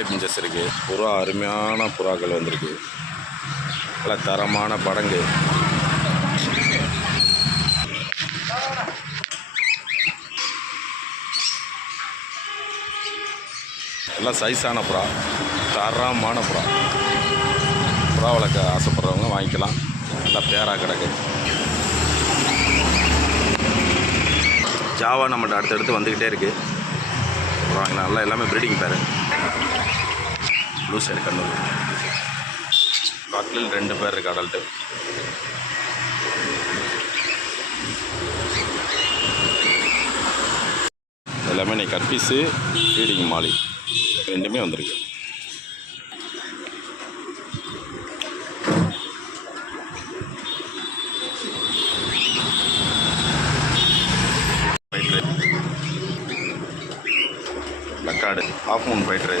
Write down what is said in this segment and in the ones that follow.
Bengali finches இருக்குது. புறா அருமையான புறாக்கள் வந்திருக்கு. நல்ல தரமான படங்கு. எல்லாம் சைஸான புறா, தரமான புறா. புறா வளர்க்க ஆசைப்படுறவங்க வாங்கிக்கலாம். நல்லா பேராக கிடக்கு. ஜாவா நம்மகிட்ட அடுத்தடுத்து வந்துக்கிட்டே இருக்குது. வாங்கினா நல்லா எல்லாமே ப்ரீடிங் பேர். ப்ளூ சைடு கண்ணூர் காட்டில் 2 பேர் இருக்குது அடல்ட்டு. எல்லாமே நீ கட்பீஸு ஃபீடிங் மாலி ரெண்டுமே வந்திருக்கு. லக்காடு ஹாஃப் மூன் ஃபைட்ரு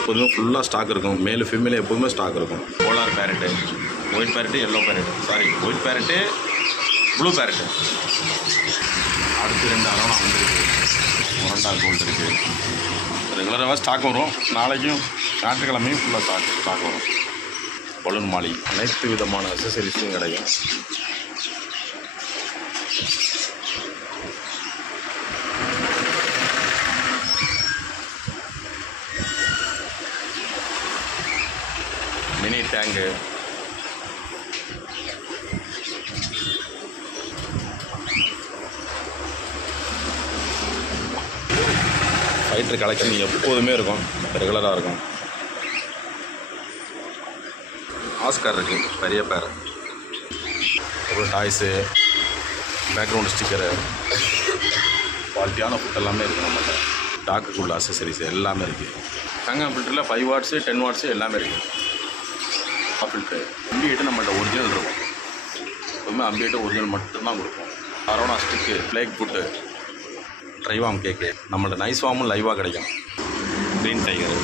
எப்போதுமே ஃபுல்லாக ஸ்டாக் இருக்கும். மேலு ஃபீமேல் எப்போதுமே ஸ்டாக் இருக்கும். Polar பேரட்டு, white பேரட்டு, yellow பேரட்டு, white பேரட்டு, blue பேரட்டு. அடுத்து 2 அரோனா வந்துருக்கு. மொரண்டா கோல்டு இருக்குது. ரெகுலராக ஸ்டாக் வரும். நாளைக்கும் ஞாயிற்றுக்கிழமையும் ஃபுல்லாக ஸ்டாக் வரும். பலூன் மாலி அனைத்து விதமான அக்சசரிஸும் கிடைக்கும். மினி டேங்கு, ஃபைட்டர் கலெக்ஷன் எப்போதுமே இருக்கும், ரெகுலராக இருக்கும். ஆஸ்கார் இருக்குது, பெரிய பேர். அப்புறம் டாய்ஸு, பேக்ரவுண்ட் ஸ்டிக்கரு, குவாலிட்டியான ஃபுட் எல்லாமே இருக்குது நம்மகிட்ட. டாக்குக்குள்ள அக்சசரிஸ் எல்லாமே இருக்குது. தங்கம் ஃபில்டரில் 5 வாட்ஸு 10 வாட்ஸு எல்லாமே இருக்குது. ஃபில்ட்ரு அம்பிகிட்ட நம்மகிட்ட ஒரிஜினல் இருக்கும். எப்பவுமே அம்பிகிட்ட ஒரிஜினல் மட்டும்தான் கொடுப்போம். அரோனா ஸ்டிக்கு, ஃப்ளேக் ஃபுட்டு, ட்ரைவாம் கேக்கு, நம்மள்ட்ட நைஸ் வாமும் லைவாக கிடைக்கும். Green tiger.